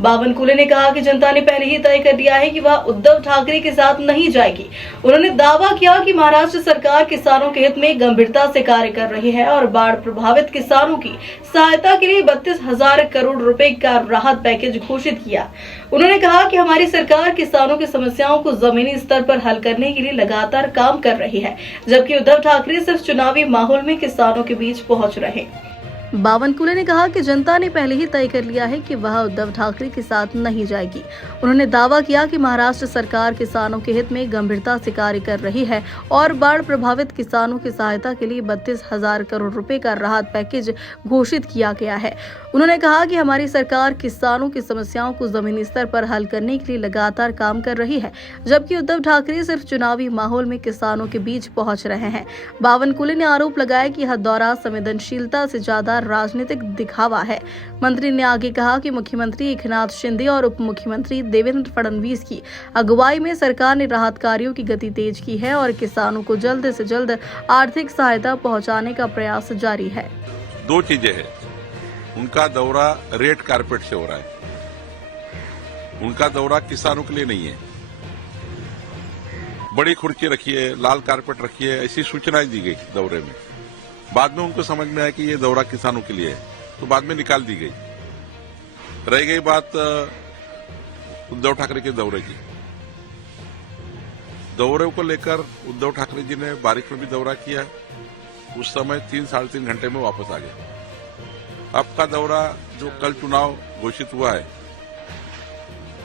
बावनकुले ने कहा कि जनता ने पहले ही तय कर लिया है कि वह उद्धव ठाकरे के साथ नहीं जाएगी। उन्होंने दावा किया कि महाराष्ट्र सरकार किसानों के हित में गंभीरता से कार्य कर रही है और बाढ़ प्रभावित किसानों की सहायता के लिए 32,000 करोड़ रुपए का राहत पैकेज घोषित किया। उन्होंने कहा कि हमारी सरकार किसानों की समस्याओं को जमीनी स्तर पर हल करने के लिए लगातार काम कर रही है, जबकि उद्धव ठाकरे सिर्फ चुनावी माहौल में किसानों के बीच पहुंच रहे। बावनकुले ने कहा कि जनता ने पहले ही तय कर लिया है कि वह उद्धव ठाकरे के साथ नहीं जाएगी। उन्होंने दावा किया कि महाराष्ट्र सरकार किसानों के हित में गंभीरता से कार्य कर रही है और बाढ़ प्रभावित किसानों की सहायता के लिए 32,000 करोड़ रुपए का राहत पैकेज घोषित किया गया है। उन्होंने कहा कि हमारी सरकार किसानों की समस्याओं को जमीनी स्तर पर हल करने के लिए लगातार काम कर रही है, जबकि उद्धव ठाकरे सिर्फ चुनावी माहौल में किसानों के बीच पहुंच रहे हैं। बावनकुले ने आरोप लगाया कि यह दौरा संवेदनशीलता से ज्यादा राजनीतिक दिखावा है। मंत्री ने आगे कहा कि मुख्यमंत्री एकनाथ शिंदे और उप मुख्यमंत्री देवेंद्र फडणवीस की अगुवाई में सरकार ने राहत कार्यों की गति तेज की है और किसानों को जल्द से जल्द आर्थिक सहायता पहुंचाने का प्रयास जारी है। दो चीजें हैं, उनका दौरा रेड कारपेट से हो रहा है, उनका दौरा किसानों के लिए नहीं है। बड़ी खुर्ची रखी है, लाल कारपेट रखी है, ऐसी सूचनाएं दी गई दौरे में। बाद में उनको समझ में आया कि ये दौरा किसानों के लिए है, तो बाद में निकाल दी गई। रह गई बात उद्धव ठाकरे के दौरे की। दौरे को लेकर उद्धव ठाकरे जी ने बारिश में भी दौरा किया, उस समय 3-3.5 घंटे में वापस आ गए। अब का दौरा जो कल चुनाव घोषित हुआ है,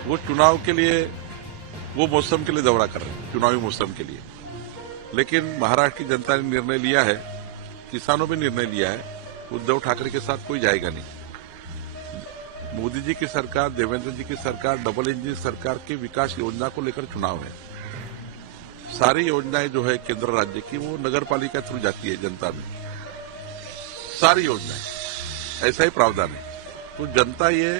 वो चुनाव के लिए, वो मौसम के लिए दौरा कर रहे हैं, चुनावी मौसम के लिए। लेकिन महाराष्ट्र की जनता ने निर्णय लिया है, किसानों ने निर्णय लिया है, उद्धव ठाकरे के साथ कोई जाएगा नहीं। मोदी जी की सरकार, देवेंद्र जी की सरकार, डबल इंजन सरकार की विकास योजना को लेकर चुनाव है। सारी योजनाएं जो है केंद्र राज्य की, वो नगर पालिका थ्रू जाती है जनता में, सारी योजनाएं, ऐसा ही प्रावधान है। तो जनता ये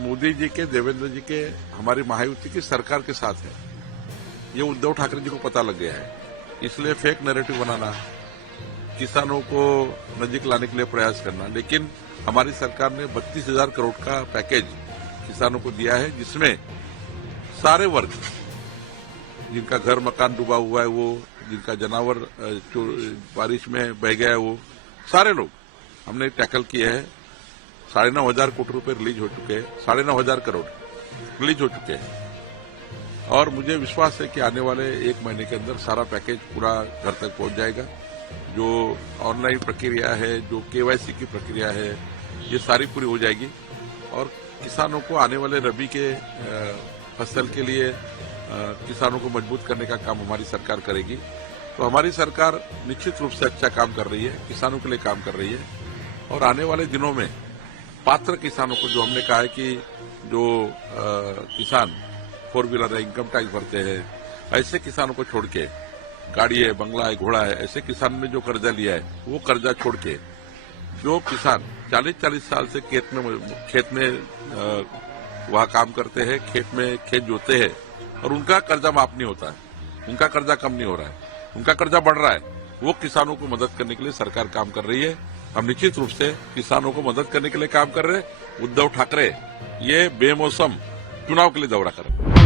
मोदी जी के, देवेंद्र जी के, हमारी महायुति की सरकार के साथ है, ये उद्धव ठाकरे जी को पता लग गया है। इसलिए फेक नैरेटिव बनाना, किसानों को नजीक लाने के लिए प्रयास करना। लेकिन हमारी सरकार ने 32,000 करोड़ का पैकेज किसानों को दिया है, जिसमें सारे वर्ग, जिनका घर मकान डूबा हुआ है, वो जिनका जानवर बारिश में बह गया है, वो सारे लोग हमने टैकल किए हैं। 9,500 करोड़ रुपए रिलीज हो चुके हैं, 9,500 करोड़ रिलीज हो चुके हैं। और मुझे विश्वास है कि आने वाले 1 महीने के अंदर सारा पैकेज पूरा घर तक पहुंच जाएगा। जो ऑनलाइन प्रक्रिया है, जो केवाईसी की प्रक्रिया है, ये सारी पूरी हो जाएगी और किसानों को आने वाले रबी के फसल के लिए किसानों को मजबूत करने का काम हमारी सरकार करेगी। तो हमारी सरकार निश्चित रूप से अच्छा काम कर रही है, किसानों के लिए काम कर रही है। और आने वाले दिनों में पात्र किसानों को, जो हमने कहा है कि जो किसान 4 व्हीलर है, इनकम टैक्स भरते हैं, ऐसे किसानों को छोड़ के, गाड़ी है, बंगला है, घोड़ा है, ऐसे किसान ने जो कर्जा लिया है, वो कर्जा छोड़ के, जो किसान 40-40 साल से खेत में वहां काम करते हैं, खेत जोते हैं और उनका कर्जा माफ नहीं होता है, उनका कर्जा कम नहीं हो रहा है, उनका कर्जा बढ़ रहा है, वो किसानों को मदद करने के लिए सरकार काम कर रही है। हम निश्चित रूप से किसानों को मदद करने के लिए काम कर रहे हैं। उद्धव ठाकरे ये बेमौसम चुनाव के लिए दौरा कर रहे हैं।